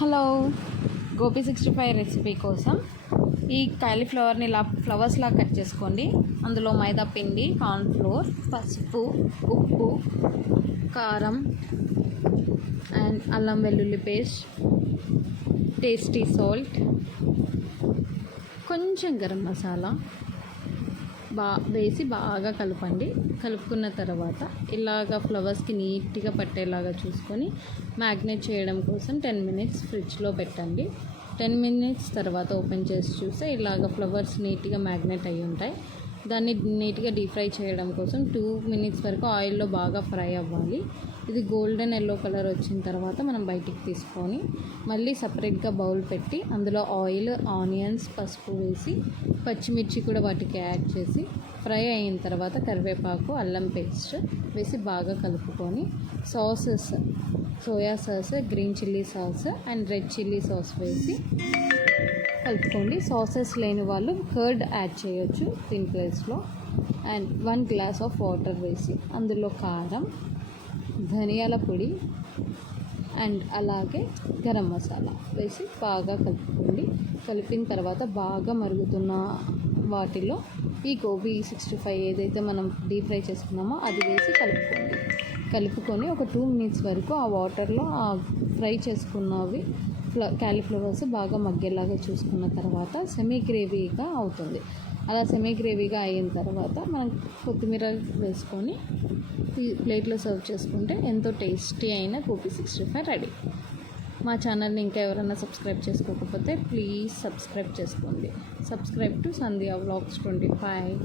Hello Gopi sixty five recipe కోసం ఈ కాలీఫ్లవర్ని ఇలా ఫ్లవర్స్లా కట్ చేసుకోండి. అందులో మైదా పిండి కార్న్ఫ్లోర్ పసుపు ఉప్పు కారం అండ్ అల్లం వెల్లుల్లి పేస్ట్ టేస్టీ సాల్ట్ కొంచెం గరం మసాలా బా వేసి బాగా కలపండి. కలుపుకున్న తర్వాత ఇలాగ ఫ్లవర్స్కి నీట్గా పట్టేలాగా చూసుకొని మ్యాగ్నేట్ చేయడం కోసం టెన్ మినిట్స్ ఫ్రిడ్జ్లో పెట్టండి. టెన్ మినిట్స్ తర్వాత ఓపెన్ చేసి చూస్తే ఇలాగ ఫ్లవర్స్ నీట్గా మ్యాగ్నెట్ అయి ఉంటాయి. దాన్ని నీట్గా డీప్ ఫ్రై చేయడం కోసం టూ మినిట్స్ వరకు ఆయిల్లో బాగా ఫ్రై అవ్వాలి. ఇది గోల్డెన్ ఎల్లో కలర్ వచ్చిన తర్వాత మనం బయటికి తీసుకొని మళ్ళీ సపరేట్గా బౌల్ పెట్టి అందులో ఆయిల్ ఆనియన్స్ పసుపు వేసి పచ్చిమిర్చి కూడా వాటికి యాడ్ చేసి ఫ్రై అయిన తర్వాత కరివేపాకు అల్లం పేస్ట్ వేసి బాగా కలుపుకొని sauces soy sauce green chilli sauce and red chilli sauce వేసి కలుపుకోండి. సాసెస్ లేని వాళ్ళు కర్డ్ యాడ్ చేయొచ్చు దీని ప్లేస్లో and one glass of water వేసి అందులో కారం ధనియాల పొడి అండ్ అలాగే గరం మసాలా వేసి బాగా కలుపుకోండి. కలిపిన తర్వాత బాగా మరుగుతున్న వాటిలో ఈ గోబీ సిక్స్టీ ఫైవ్ ఏదైతే మనం డీప్ ఫ్రై చేసుకున్నామో అది వేసి కలుపుకోండి. కలుపుకొని ఒక టూ మినిట్స్ వరకు ఆ వాటర్లో ఆ ఫ్రై చేసుకున్నవి ఫ్ల క్యాలీఫ్లవర్స్ బాగా మగ్గేలాగా చూసుకున్న తర్వాత సెమీ గ్రేవీగా అవుతుంది. అలా సెమీ గ్రేవీగా అయిన తర్వాత మనం కొత్తిమీర వేసుకొని ప్లేట్లో సర్వ్ చేసుకుంటే ఎంతో టేస్టీ అయిన గోపీ సిక్స్టీ ఫైవ్ రెడీ. మా ఛానల్ని ఇంకా ఎవరైనా సబ్స్క్రైబ్ చేసుకోకపోతే ప్లీజ్ సబ్స్క్రైబ్ చేసుకోండి. Subscribe to Sandhya vlogs twenty five.